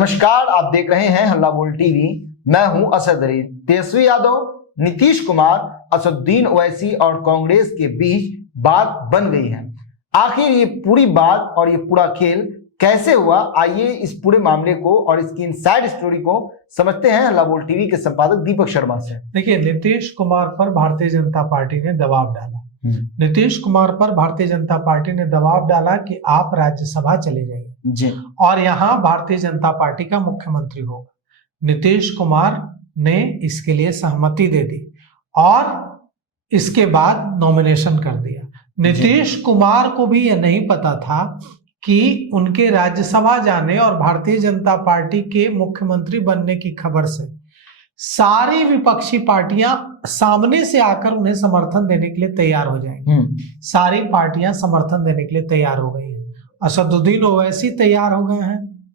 नमस्कार, आप देख रहे हैं हल्ला बोल टीवी। मैं हूं असद अली। तेजस्वी यादव, नीतीश कुमार, असदुद्दीन ओवैसी और कांग्रेस के बीच बात बन गई है। आखिर ये पूरी बात और ये पूरा खेल कैसे हुआ, आइए इस पूरे मामले को और इसकी इनसाइड स्टोरी को समझते हैं हल्ला बोल टीवी के संपादक दीपक शर्मा से। देखिए, नीतीश कुमार पर भारतीय जनता पार्टी ने दबाव डाला। नीतीश कुमार पर भारतीय जनता पार्टी ने दबाव डाला कि आप राज्यसभा चले जाइए जी, और यहाँ भारतीय जनता पार्टी का मुख्यमंत्री होगा। नीतीश कुमार ने इसके लिए सहमति दे दी और इसके बाद नॉमिनेशन कर दिया। नीतीश कुमार को भी यह नहीं पता था कि उनके राज्यसभा जाने और भारतीय जनता पार्टी के मुख्यमंत्री बनने की खबर से सारी विपक्षी पार्टियां सामने से आकर उन्हें समर्थन देने के लिए तैयार हो जाएंगी। सारी पार्टियां समर्थन देने के लिए तैयार हो गई हैं। असदुद्दीन ओवैसी तैयार हो गए हैं,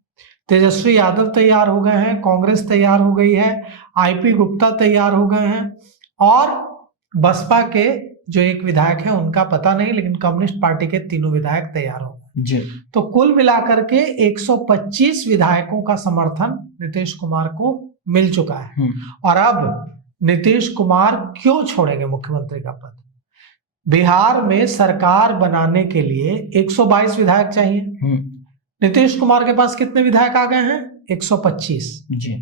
तेजस्वी यादव तैयार हो गए हैं, कांग्रेस तैयार हो गई है, आईपी गुप्ता तैयार हो गए हैं और बसपा के जो एक विधायक है उनका पता नहीं, लेकिन कम्युनिस्ट पार्टी के तीनों विधायक तैयार हो गए जी। तो कुल मिलाकर के 125 विधायकों का समर्थन नीतीश कुमार को मिल चुका है। और अब नीतीश कुमार क्यों छोड़ेंगे मुख्यमंत्री का पद? बिहार में सरकार बनाने के लिए 122 विधायक चाहिए। नीतीश कुमार के पास कितने विधायक आ गए हैं? 125 जी।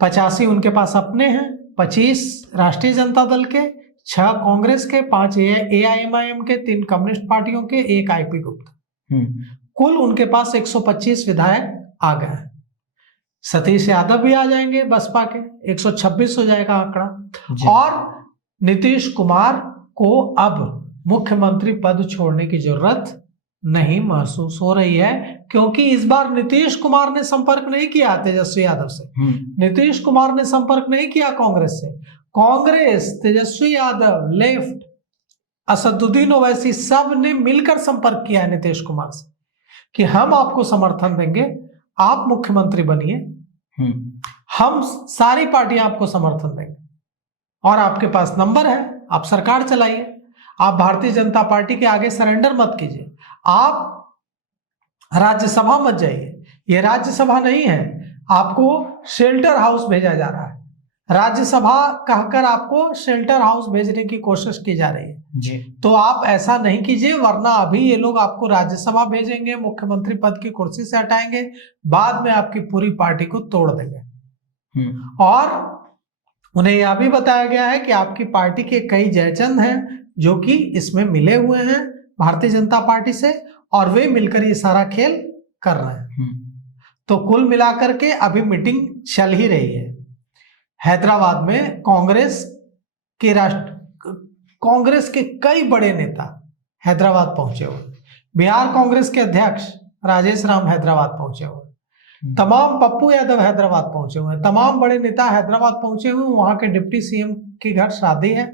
85 उनके पास अपने हैं, 25 राष्ट्रीय जनता दल के, 6 कांग्रेस के, 5 AIMIM के, 3 कम्युनिस्ट पार्टियों के, 1 आईपी गुप्ता। कुल उनके पास 125 विधायक आ गए हैं। सतीश यादव भी आ जाएंगे बसपा के, 126 हो जाएगा आंकड़ा। और नीतीश कुमार को अब मुख्यमंत्री पद छोड़ने की जरूरत नहीं महसूस हो रही है, क्योंकि इस बार नीतीश कुमार ने संपर्क नहीं किया तेजस्वी यादव से, नीतीश कुमार ने संपर्क नहीं किया कांग्रेस से। कांग्रेस, तेजस्वी यादव, लेफ्ट, असदुद्दीन ओवैसी सब ने मिलकर संपर्क किया है नीतीश कुमार से कि हम आपको समर्थन देंगे, आप मुख्यमंत्री बनिए, हम सारी पार्टियां आपको समर्थन देंगे और आपके पास नंबर है, आप सरकार चलाइए, आप भारतीय जनता पार्टी के आगे सरेंडर मत कीजिए, आप राज्यसभा मत जाइए, ये राज्यसभा नहीं है, आपको शेल्टर हाउस भेजा जा रहा है, राज्यसभा कहकर आपको शेल्टर हाउस भेजने की कोशिश की जा रही है जी। तो आप ऐसा नहीं कीजिए, वरना अभी ये लोग आपको राज्यसभा भेजेंगे, मुख्यमंत्री पद की कुर्सी से हटाएंगे, बाद में आपकी पूरी पार्टी को तोड़ देंगे। और उन्हें यह भी बताया गया है कि आपकी पार्टी के कई जयचंद हैं जो कि इसमें मिले हुए हैं भारतीय जनता पार्टी से और वे मिलकर ये सारा खेल कर रहे हैं। तो कुल मिलाकर के अभी मीटिंग चल ही रही है। हैदराबाद में कांग्रेस के कई बड़े नेता हैदराबाद पहुंचे हुए, बिहार कांग्रेस के अध्यक्ष राजेश राम हैदराबाद पहुंचे हुए, तमाम पप्पू यादव हैदराबाद पहुंचे हुए हैं, तमाम बड़े नेता हैदराबाद पहुंचे हुए। वहां के डिप्टी सीएम के घर शादी है,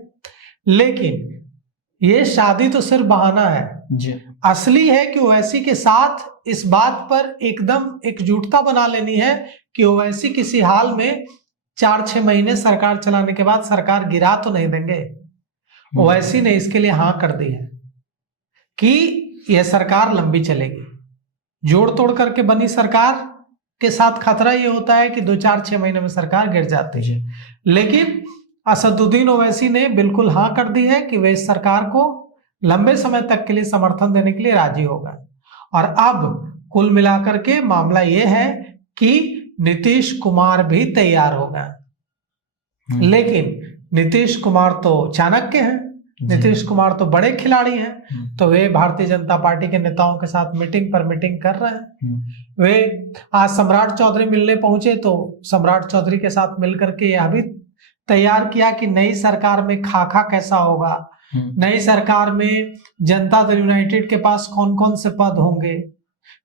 लेकिन ये शादी तो सिर्फ बहाना है जी। असली है कि ओवैसी के साथ इस बात पर एकदम एकजुटता बना लेनी है कि ओवैसी किसी हाल में 4-6 महीने सरकार चलाने के बाद सरकार गिरा तो नहीं देंगे। ओवैसी ने इसके लिए हाँ कर दी है कि यह सरकार लंबी चलेगी। जोड़ तोड़ करके बनी सरकार के साथ खतरा यह होता है कि 2-4-6 महीने में सरकार गिर जाती है, लेकिन असदुद्दीन ओवैसी ने बिल्कुल हाँ कर दी है कि वे इस सरकार को लंबे समय तक के लिए समर्थन देने के लिए राजी होगा। और अब कुल मिलाकर के मामला यह है कि नीतीश कुमार भी तैयार हो गए, लेकिन नीतीश कुमार तो चाणक्य हैं, नीतीश कुमार तो बड़े खिलाड़ी हैं, तो वे भारतीय जनता पार्टी के नेताओं के साथ मीटिंग पर मीटिंग कर रहे हैं। वे आज सम्राट चौधरी मिलने पहुंचे तो सम्राट चौधरी के साथ मिलकर के यह भी तैयार किया कि नई सरकार में खाका कैसा होगा, नई सरकार में जनता दल यूनाइटेड के पास कौन कौन से पद होंगे।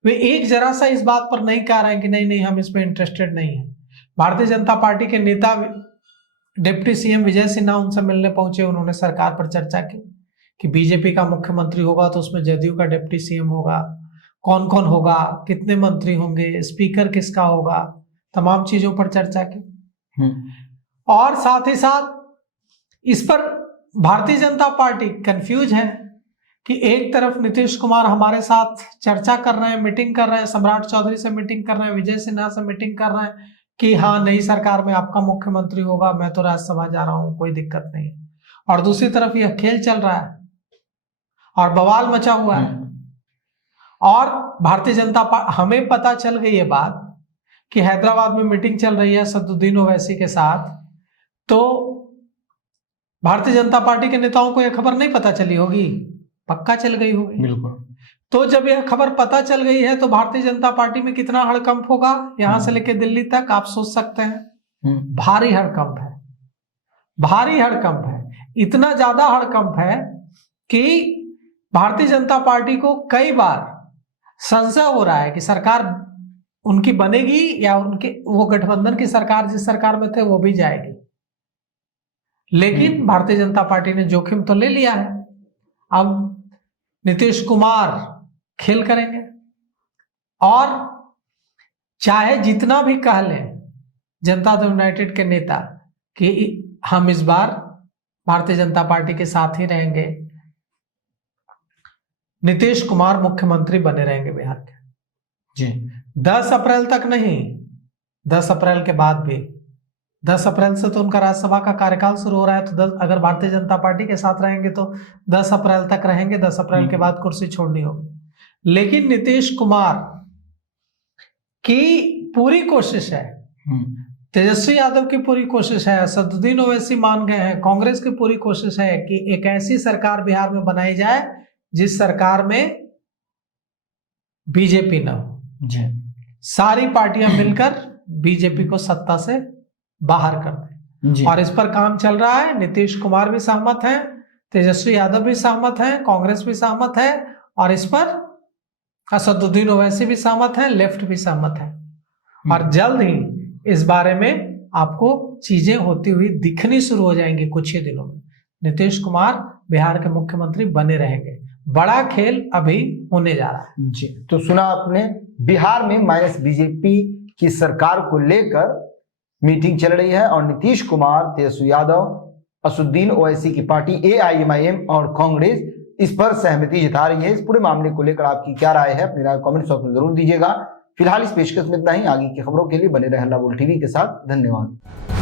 वे एक जरा सा इस बात पर नहीं कह रहे हैं कि नहीं नहीं हम इसमें इंटरेस्टेड नहीं है। भारतीय जनता पार्टी के नेता डिप्टी सीएम विजय सिन्हा उनसे मिलने पहुंचे, उन्होंने सरकार पर चर्चा की कि बीजेपी का मुख्यमंत्री होगा तो उसमें जदयू का डिप्टी सीएम होगा, कौन कौन होगा, कितने मंत्री होंगे, स्पीकर किसका होगा, तमाम चीजों पर चर्चा की। और साथ ही साथ इस पर भारतीय जनता पार्टी कंफ्यूज है कि एक तरफ नीतीश कुमार हमारे साथ चर्चा कर रहे हैं, मीटिंग कर रहे हैं, सम्राट चौधरी से मीटिंग कर रहे हैं, विजय सिन्हा से मीटिंग कर रहे हैं कि हाँ नई सरकार में आपका मुख्यमंत्री होगा, मैं तो राज्यसभा जा रहा हूं, कोई दिक्कत नहीं। और दूसरी तरफ यह खेल चल रहा है और बवाल मचा हुआ है। और भारतीय जनता पार्टी, हमें पता चल गई ये बात कि हैदराबाद में मीटिंग चल रही है असदुद्दीन ओवैसी के साथ, तो भारतीय जनता पार्टी के नेताओं को यह खबर नहीं पता चली होगी, पक्का चल गई होगी। बिल्कुल। तो जब यह खबर पता चल गई है तो भारतीय जनता पार्टी में कितना हड़कंप होगा, यहां से लेकर दिल्ली तक आप सोच सकते हैं। भारी हड़कंप है, भारी हड़कंप है। इतना ज्यादा हड़कंप है कि भारतीय जनता पार्टी को कई बार संशय हो रहा है कि सरकार उनकी बनेगी या उनके वो गठबंधन की सरकार जिस सरकार में थे वो भी जाएगी। लेकिन भारतीय जनता पार्टी ने जोखिम तो ले लिया है। अब नीतीश कुमार खेल करेंगे और चाहे जितना भी कह लें जनता दल यूनाइटेड के नेता कि हम इस बार भारतीय जनता पार्टी के साथ ही रहेंगे, नीतीश कुमार मुख्यमंत्री बने रहेंगे बिहार के जी। 10 अप्रैल तक नहीं, 10 अप्रैल के बाद भी। 10 अप्रैल से तो उनका राज्यसभा का कार्यकाल शुरू हो रहा है, तो अगर भारतीय जनता पार्टी के साथ रहेंगे तो 10 अप्रैल तक रहेंगे, 10 अप्रैल के बाद कुर्सी छोड़नी होगी। लेकिन नीतीश कुमार की पूरी कोशिश है, तेजस्वी यादव की पूरी कोशिश है, असदुद्दीन ओवैसी मान गए हैं, कांग्रेस की पूरी कोशिश है कि एक ऐसी सरकार बिहार में बनाई जाए जिस सरकार में बीजेपी न हो जी। सारी पार्टियां मिलकर बीजेपी को सत्ता से बाहर कर दें और इस पर काम चल रहा है। नीतीश कुमार भी सहमत हैं, तेजस्वी यादव भी सहमत हैं, कांग्रेस भी सहमत है और इस पर असदुद्दीन ओवैसी भी सहमत है, लेफ्ट भी सहमत है। और जल्द ही इस बारे में आपको चीजें होती हुई दिखनी शुरू हो जाएंगी। कुछ ही दिनों में नीतीश कुमार बिहार के मुख्यमंत्री बने रहेंगे। बड़ा खेल अभी होने जा रहा है जी। तो सुना आपने, बिहार में माइनस बीजेपी की सरकार को लेकर मीटिंग चल रही है और नीतीश कुमार, तेजस्वी यादव, असदुद्दीन ओवैसी की पार्टी AIMIM और कांग्रेस इस पर सहमति जता रही है। इस पूरे मामले को लेकर आपकी क्या राय है, अपनी राय कमेंट बॉक्स में जरूर दीजिएगा। फिलहाल इस पेशकश में इतना ही। आगे की खबरों के लिए बने रहे हल्ला बोल टीवी के साथ। धन्यवाद।